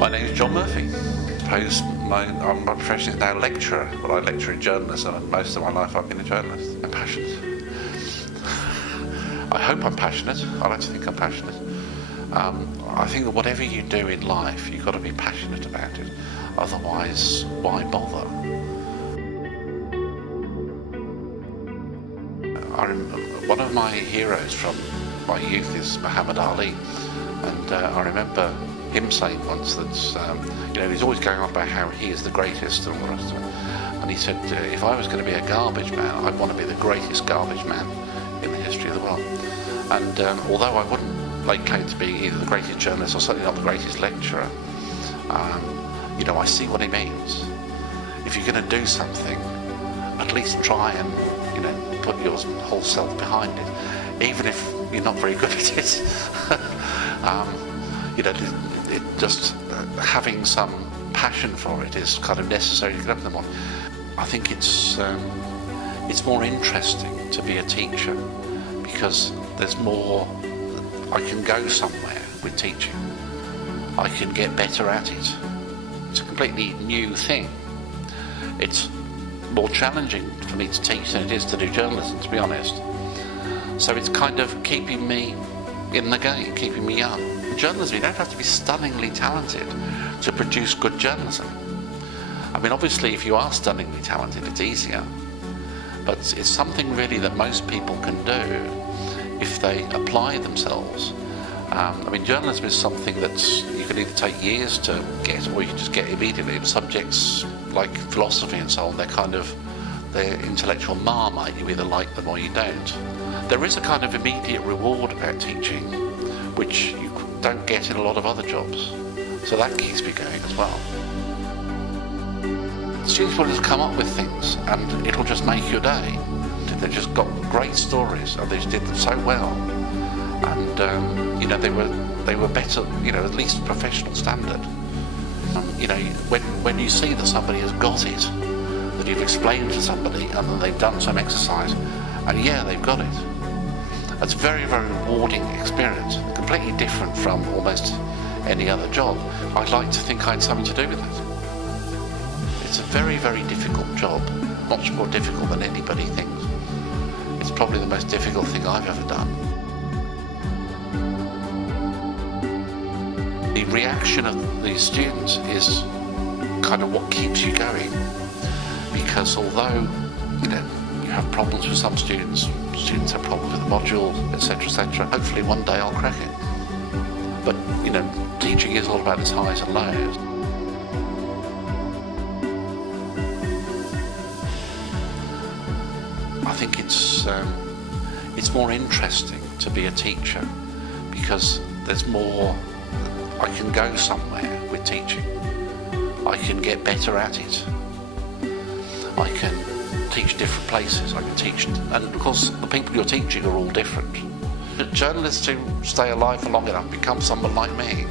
My name is John Murphy. I'm my profession is now lecturer, but I lecture in journalism, and most of my life I've been a journalist. I'm passionate. I hope I'm passionate. I like to think I'm passionate. I think that whatever you do in life, you've got to be passionate about it. Otherwise, why bother? One of my heroes from my youth is Muhammad Ali, and I remember him saying once that he's always going on about how he is the greatest and all the rest of it. And he said, if I was going to be a garbage man, I'd want to be the greatest garbage man in the history of the world. And although I wouldn't lay claim to be either the greatest journalist or certainly not the greatest lecturer, I see what he means. If you're going to do something, at least try and put your whole self behind it, even if you're not very good at it. Just having some passion for it is kind of necessary to get up in the morning. I think it's more interesting to be a teacher because there's more. I can go somewhere with teaching. I can get better at it. It's a completely new thing. It's more challenging for me to teach than it is to do journalism, to be honest. So it's kind of keeping me in the game, keeping me young. In journalism, you don't have to be stunningly talented to produce good journalism. I mean, obviously, if you are stunningly talented, it's easier. But it's something really that most people can do if they apply themselves. Journalism is something that's you can either take years to get or you can just get immediately. Subjects like philosophy and so on, they're intellectual marmite. You either like them or you don't. There is a kind of immediate reward about teaching, which you don't get in a lot of other jobs. So that keeps me going as well. Students will just come up with things and it'll just make your day. They've just got great stories and they just did them so well. And, they were better, at least professional standard. When you see that somebody has got it, that you've explained to somebody and that they've done some exercise, and yeah, they've got it. That's a very, very rewarding experience, completely different from almost any other job. I'd like to think I had something to do with it. It's a very, very difficult job, much more difficult than anybody thinks. It's probably the most difficult thing I've ever done. The reaction of the students is kind of what keeps you going, because although you have problems with some students have problems with the module, etc., etc. Hopefully one day I'll crack it. But teaching is all about its highs and lows. I think it's more interesting to be a teacher because there's more. I can go somewhere with teaching. I can get better at it. I can teach different places. I can teach, and of course the people you're teaching are all different. Journalists who stay alive for long enough become someone like me.